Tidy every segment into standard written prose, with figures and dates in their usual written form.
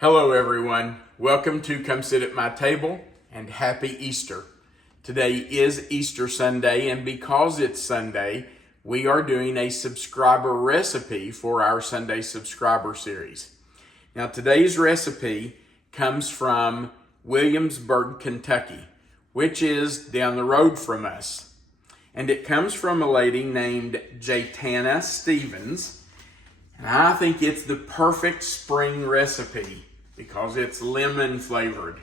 Hello everyone, welcome to Come Sit at My Table and Happy Easter. Today is Easter Sunday, and because it's Sunday, we are doing a subscriber recipe for our Sunday subscriber series. Now today's recipe comes from Williamsburg, Kentucky, which is down the road from us. And it comes from a lady named Jaytana Stevens. And I think it's the perfect spring recipe because it's lemon flavored.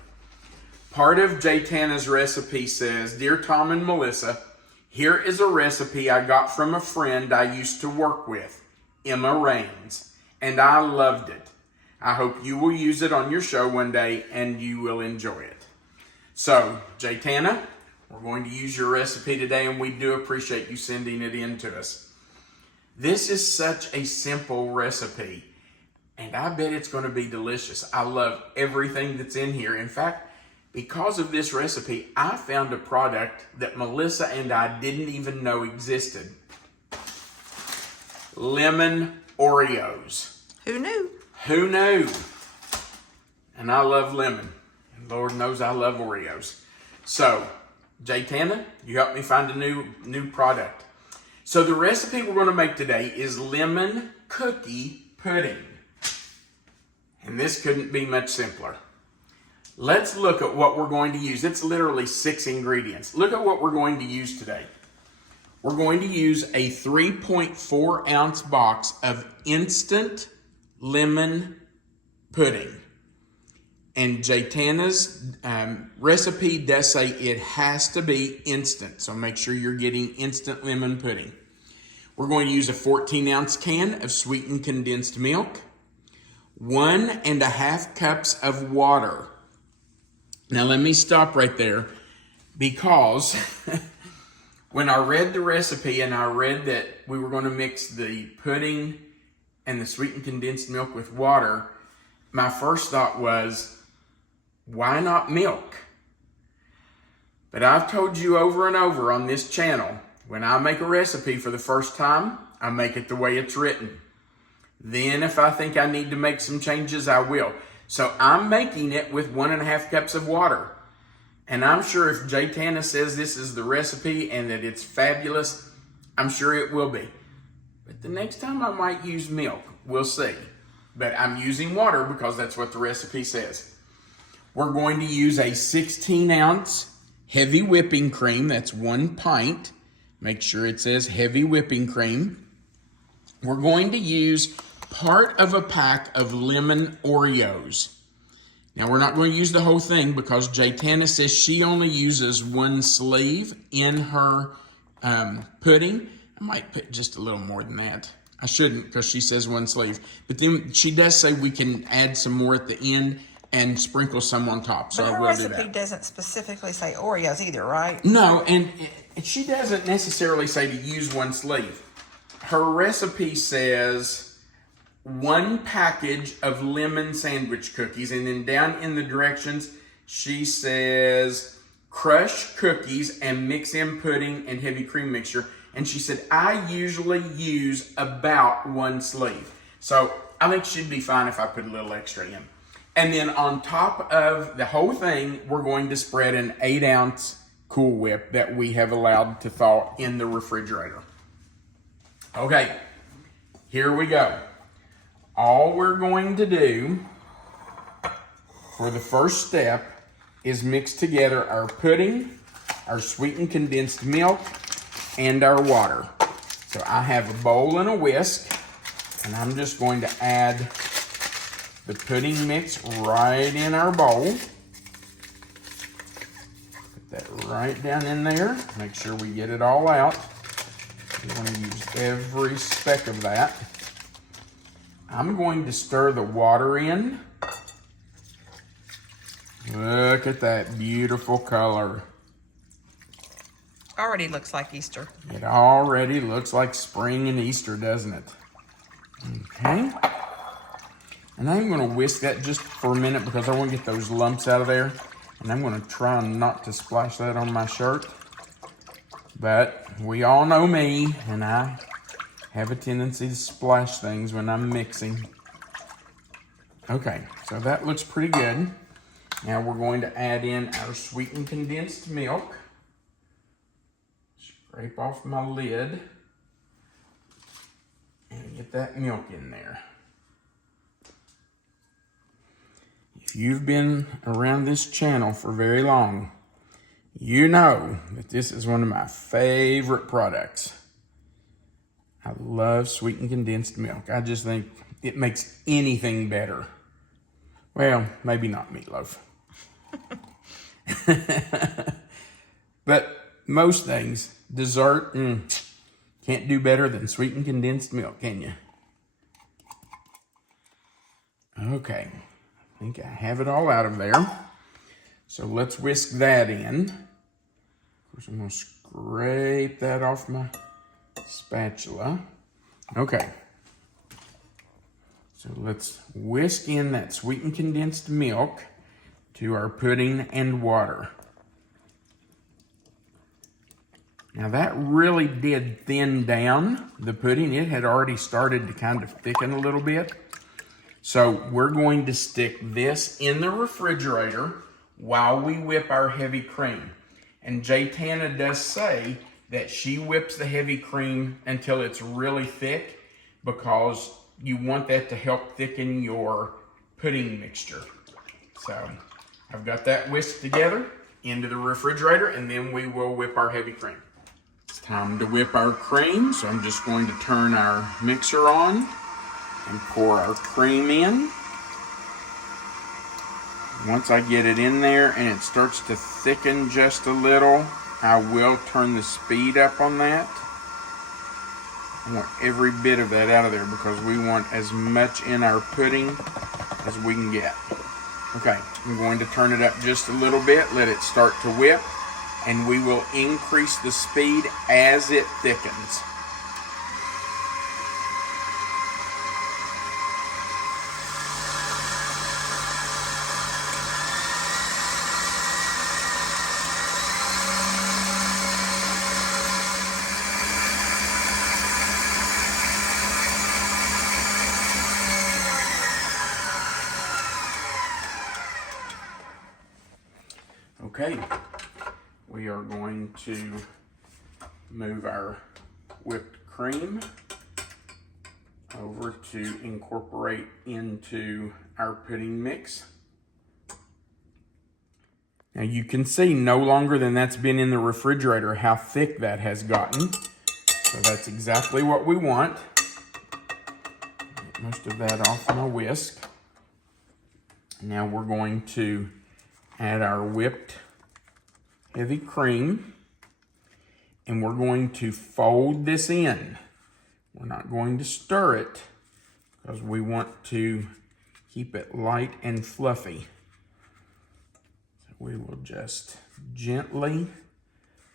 Part of Jaytana's recipe says, "Dear Tom and Melissa, here is a recipe I got from a friend I used to work with, Emma Rains, and I loved it. I hope you will use it on your show one day and you will enjoy it." So, Jaytana, we're going to use your recipe today, and we do appreciate you sending it in to us. This is such a simple recipe, and I bet it's going to be delicious. I love everything that's in here. In fact, because of this recipe, I found a product that Melissa and I didn't even know existed. Lemon Oreos. Who knew? Who knew? And I love lemon. And Lord knows I love Oreos. So, Jaytana, you helped me find a new product. So the recipe we're going to make today is lemon cookie pudding. And this couldn't be much simpler. Let's look at what we're going to use. It's literally 6 ingredients. Look at what we're going to use today. We're going to use a 3.4 ounce box of instant lemon pudding. And Jaytana's recipe does say it has to be instant. So make sure you're getting instant lemon pudding. We're going to use a 14 ounce can of sweetened condensed milk. 1.5 cups of water. Now let me stop right there, because when I read the recipe and I read that we were going to mix the pudding and the sweetened condensed milk with water, my first thought was, why not milk? But I've told you over and over on this channel, when I make a recipe for the first time, I make it the way it's written. Then if I think I need to make some changes, I will. So I'm making it with 1.5 cups of water. And I'm sure if Jaytana says this is the recipe and that it's fabulous, I'm sure it will be. But the next time I might use milk, we'll see. But I'm using water because that's what the recipe says. We're going to use a 16 ounce heavy whipping cream. That's 1 pint. Make sure it says heavy whipping cream. We're going to use part of a pack of lemon Oreos. Now we're not going to use the whole thing because Jaytana says she only uses 1 sleeve in her pudding. I might put just a little more than that. I shouldn't, because she says 1 sleeve. But then she does say we can add some more at the end and sprinkle some on top. So But I her will do recipe that. doesn't specifically say Oreos either, right? No, and she doesn't necessarily say to use 1 sleeve. Her recipe says 1 package of lemon sandwich cookies, and then down in the directions, she says crush cookies and mix in pudding and heavy cream mixture. And she said, I usually use about 1 sleeve. So I think she'd be fine if I put a little extra in. And then on top of the whole thing, we're going to spread an 8 ounce Cool Whip that we have allowed to thaw in the refrigerator. Okay, here we go. All we're going to do for the first step is mix together our pudding, our sweetened condensed milk, and our water. So I have a bowl and a whisk, and I'm just going to add the pudding mix right in our bowl. Put that right down in there. Make sure we get it all out. We want to use every speck of that. I'm going to stir the water in. Look at that beautiful color. Already looks like Easter. It already looks like spring and Easter, doesn't it? Okay. And I'm going to whisk that just for a minute because I want to get those lumps out of there. And I'm going to try not to splash that on my shirt. But we all know me, and I have a tendency to splash things when I'm mixing. Okay, so that looks pretty good. Now we're going to add in our sweetened condensed milk. Scrape off my lid and get that milk in there. If you've been around this channel for very long, you know that this is one of my favorite products. I love sweetened condensed milk. I just think it makes anything better. Well, maybe not meatloaf. But most things, dessert, can't do better than sweetened condensed milk, can you? Okay, I think I have it all out of there. So let's whisk that in. Of course, I'm gonna scrape that off my spatula. Okay. So let's whisk in that sweetened condensed milk to our pudding and water. Now that really did thin down the pudding. It had already started to kind of thicken a little bit. So we're going to stick this in the refrigerator while we whip our heavy cream. And Jaytana does say that she whips the heavy cream until it's really thick because you want that to help thicken your pudding mixture. So I've got that whisked together into the refrigerator, and then we will whip our heavy cream. It's time to whip our cream, so I'm just going to turn our mixer on and pour our cream in. Once I get it in there and it starts to thicken just a little, I will turn the speed up on that. I want every bit of that out of there because we want as much in our pudding as we can get. Okay, I'm going to turn it up just a little bit, let it start to whip, and we will increase the speed as it thickens. Okay, we are going to move our whipped cream over to incorporate into our pudding mix. Now you can see no longer than that's been in the refrigerator how thick that has gotten. So that's exactly what we want. Get most of that off my whisk. Now we're going to add our whipped heavy cream, and we're going to fold this in. We're not going to stir it because we want to keep it light and fluffy. So we will just gently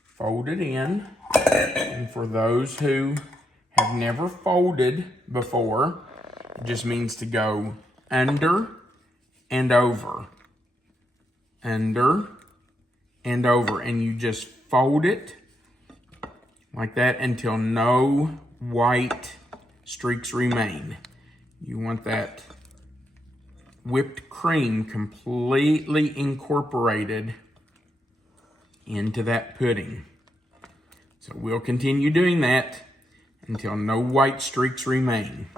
fold it in. And for those who have never folded before, it just means to go under and over. Under and over, and you just fold it like that until no white streaks remain. You want that whipped cream completely incorporated into that pudding. So we'll continue doing that until no white streaks remain.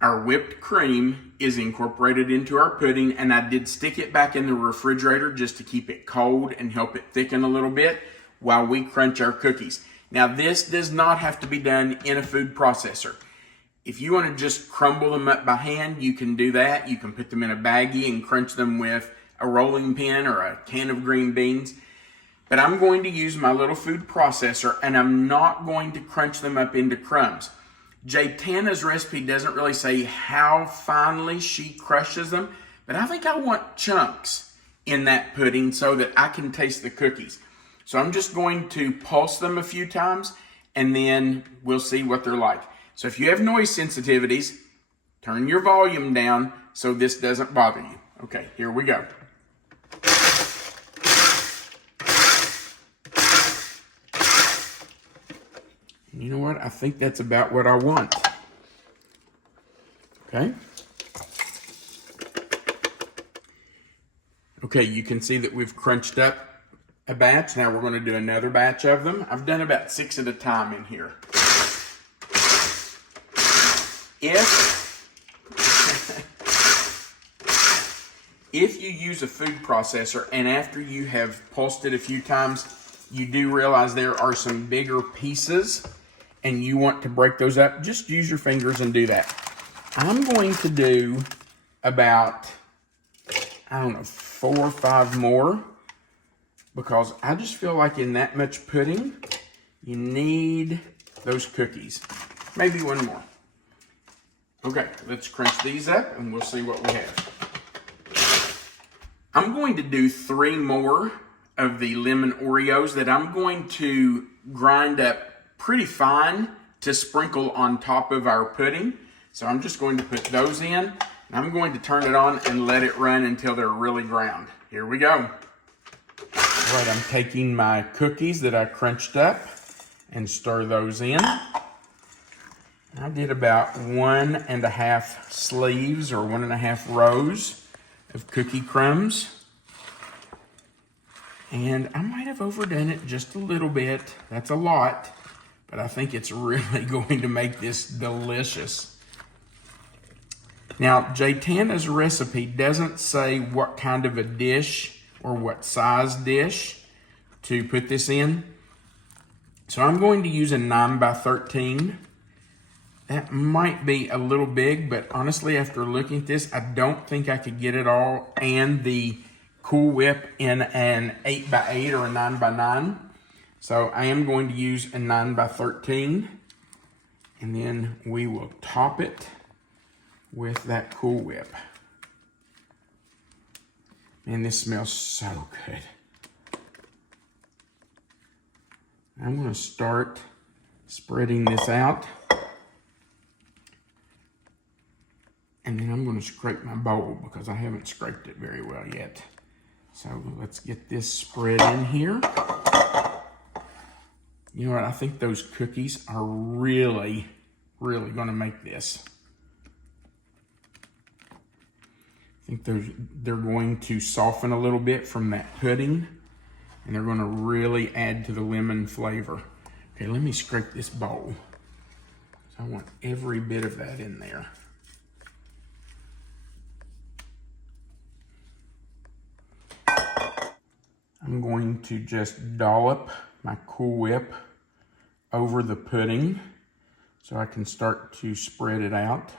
Our whipped cream is incorporated into our pudding, and I did stick it back in the refrigerator just to keep it cold and help it thicken a little bit while we crunch our cookies. Now this does not have to be done in a food processor. If you want to just crumble them up by hand, you can do that. You can put them in a baggie and crunch them with a rolling pin or a can of green beans. But I'm going to use my little food processor, and I'm not going to crunch them up into crumbs. Jaytana's recipe doesn't really say how finely she crushes them, but I think I want chunks in that pudding so that I can taste the cookies. So I'm just going to pulse them a few times, and then we'll see what they're like. So if you have noise sensitivities, turn your volume down so this doesn't bother you. Okay, here we go. You know what? I think that's about what I want. Okay. Okay, you can see that we've crunched up a batch. Now we're going to do another batch of them. I've done about 6 at a time in here. If you use a food processor and after you have pulsed it a few times, you do realize there are some bigger pieces and you want to break those up, just use your fingers and do that. I'm going to do about, I don't know, 4 or 5 more because I just feel like in that much pudding, you need those cookies. Maybe 1 more. Okay, let's crunch these up and we'll see what we have. I'm going to do 3 more of the lemon Oreos that I'm going to grind up pretty fine to sprinkle on top of our pudding. So I'm just going to put those in and I'm going to turn it on and let it run until they're really ground. Here we go. All right, I'm taking my cookies that I crunched up and stir those in. I did about 1.5 sleeves or 1.5 rows of cookie crumbs. And I might have overdone it just a little bit. That's a lot, but I think it's really going to make this delicious. Now, Jaytana's recipe doesn't say what kind of a dish or what size dish to put this in. So I'm going to use a 9x13. That might be a little big, but honestly, after looking at this, I don't think I could get it all and the Cool Whip in an 8x8 or a 9x9. So I am going to use a 9x13, and then we will top it with that Cool Whip. And this smells so good. I'm going to start spreading this out. And then I'm going to scrape my bowl because I haven't scraped it very well yet. So let's get this spread in here. You know what? I think those cookies are really, really going to make this. I think they're going to soften a little bit from that pudding. And they're going to really add to the lemon flavor. Okay, let me scrape this bowl. So I want every bit of that in there. I'm going to just dollop my Cool Whip over the pudding so I can start to spread it out.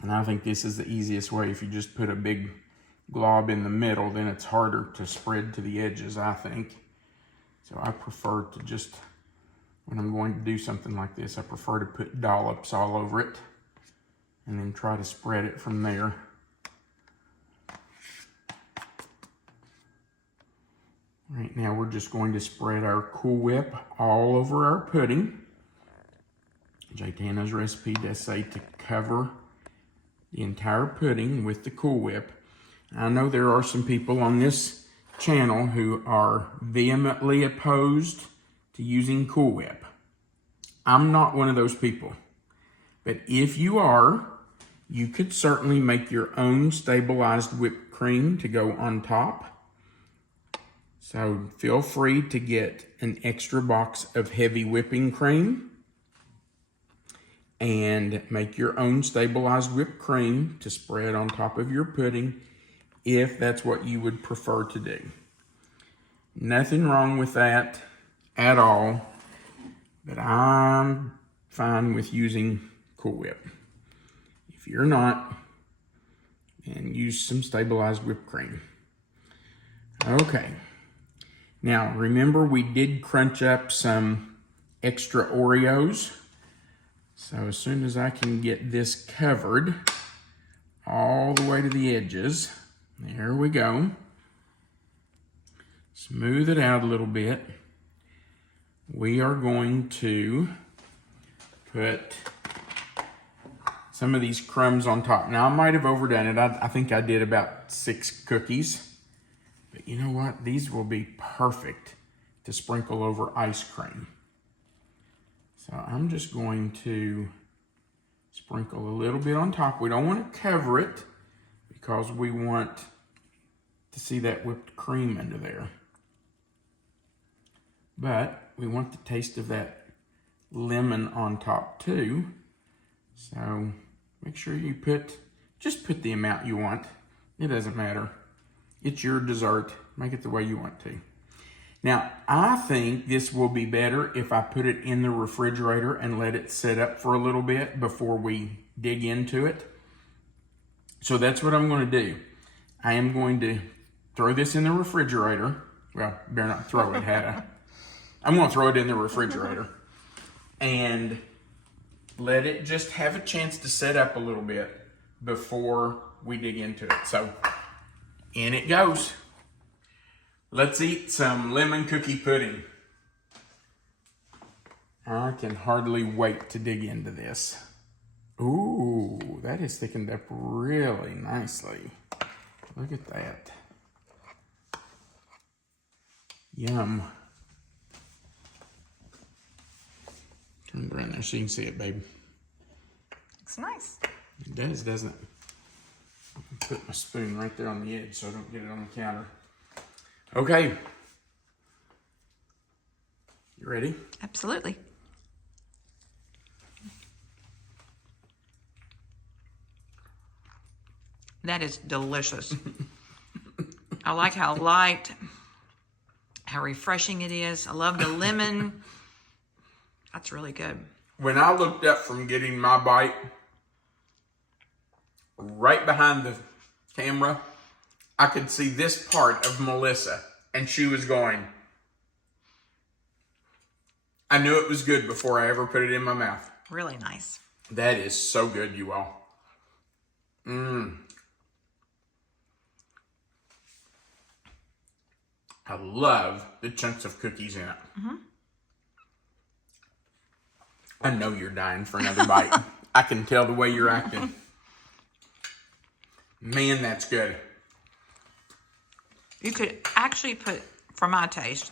And I think this is the easiest way. If you just put a big glob in the middle, then it's harder to spread to the edges, I think. So I prefer to just, when I'm going to do something like this, I prefer to put dollops all over it and then try to spread it from there. Right now we're just going to spread our Cool Whip all over our pudding. Jaytana's recipe does say to cover the entire pudding with the Cool Whip. I know there are some people on this channel who are vehemently opposed to using Cool Whip. I'm not one of those people. But if you are, you could certainly make your own stabilized whipped cream to go on top. So feel free to get an extra box of heavy whipping cream and make your own stabilized whipped cream to spread on top of your pudding if that's what you would prefer to do. Nothing wrong with that at all, but I'm fine with using Cool Whip. If you're not, then use some stabilized whipped cream. Okay. Now, remember we did crunch up some extra Oreos. So as soon as I can get this covered all the way to the edges, there we go. Smooth it out a little bit. We are going to put some of these crumbs on top. Now, I might have overdone it. I think I did about 6 cookies. But you know what? These will be perfect to sprinkle over ice cream. So I'm just going to Sprinkle a little bit on top. We don't want to cover it because we want to see that whipped cream under there. But we want the taste of that lemon on top too. So make sure you just put the amount you want. It doesn't matter. It's your dessert. Make it the way you want to. Now, I think this will be better if I put it in the refrigerator and let it sit up for a little bit before we dig into it. So that's what I'm going to do. I am going to throw this in the refrigerator. Well, better not throw it, Hannah. I'm going to throw it in the refrigerator and let it just have a chance to set up a little bit before we dig into it. So in it goes. Let's eat some lemon cookie pudding. I can hardly wait to dig into this. Ooh, that is thickened up really nicely. Look at that. Yum. Turn it around there so you can see it, baby. Looks nice. It does, doesn't it? Put my spoon right there on the edge so I don't get it on the counter. Okay. You ready? Absolutely. That is delicious. I like how light, how refreshing it is. I love the lemon. That's really good. When I looked up from getting my bite, right behind the camera, I could see this part of Melissa, and she was going, I knew it was good before I ever put it in my mouth. Really nice. That is so good, you all. I love the chunks of cookies in it. I know you're dying for another bite. I can tell the way you're acting. Man, that's good. You could actually put, for my taste,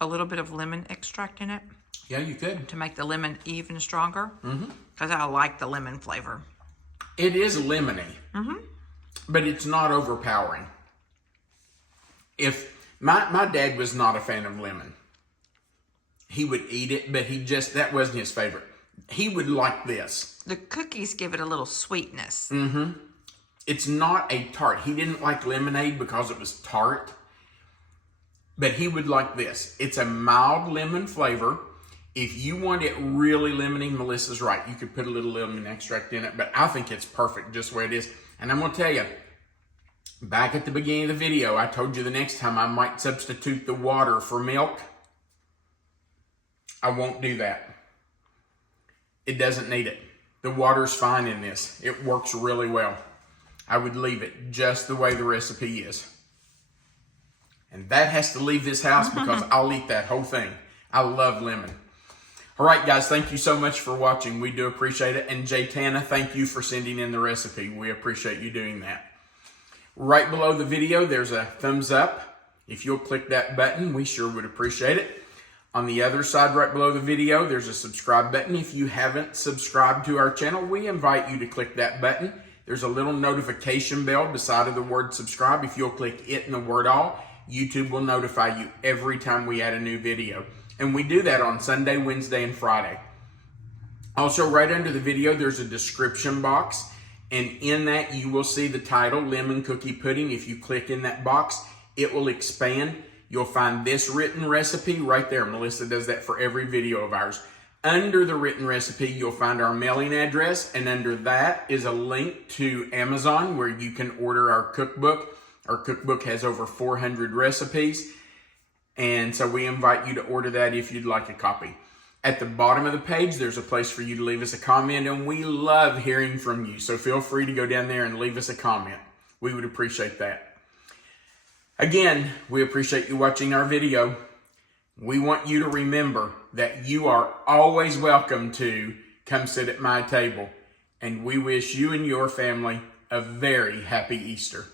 a little bit of lemon extract in it Yeah, you could. to make the lemon even stronger. Because I like the lemon flavor. It is lemony, but it's not overpowering. If my dad was not a fan of lemon, he would eat it, but that wasn't his favorite. He would like this. The cookies give it a little sweetness. It's not a tart. He didn't like lemonade because it was tart, but he would like this. It's a mild lemon flavor. If you want it really lemony, Melissa's right. You could put a little lemon extract in it, but I think it's perfect just the way it is. And I'm going to tell you, back at the beginning of the video, I told you the next time I might substitute the water for milk. I won't do that. It doesn't need it. The water's fine in this. It works really well. I would leave it just the way the recipe is. And that has to leave this house because I'll eat that whole thing. I love lemon. All right, guys, thank you so much for watching. We do appreciate it. And Jaytana, thank you for sending in the recipe. We appreciate you doing that. Right below the video, there's a thumbs up. If you'll click that button, we sure would appreciate it. On the other side, right below the video, there's a subscribe button. If you haven't subscribed to our channel, we invite you to click that button. There's a little notification bell beside of the word subscribe. If you'll click it and the word all, YouTube will notify you every time we add a new video. And we do that on Sunday, Wednesday, and Friday. Also, right under the video, there's a description box. And in that, you will see the title, Lemon Cookie Pudding. If you click in that box, it will expand. You'll find this written recipe right there. Melissa does that for every video of ours. Under the written recipe, you'll find our mailing address, and under that is a link to Amazon where you can order our cookbook. Our cookbook has over 400 recipes, and so we invite you to order that if you'd like a copy. At the bottom of the page, there's a place for you to leave us a comment, and we love hearing from you, so feel free to go down there and leave us a comment. We would appreciate that. Again, we appreciate you watching our video. We want you to remember that you are always welcome to come sit at my table. And we wish you and your family a very happy Easter.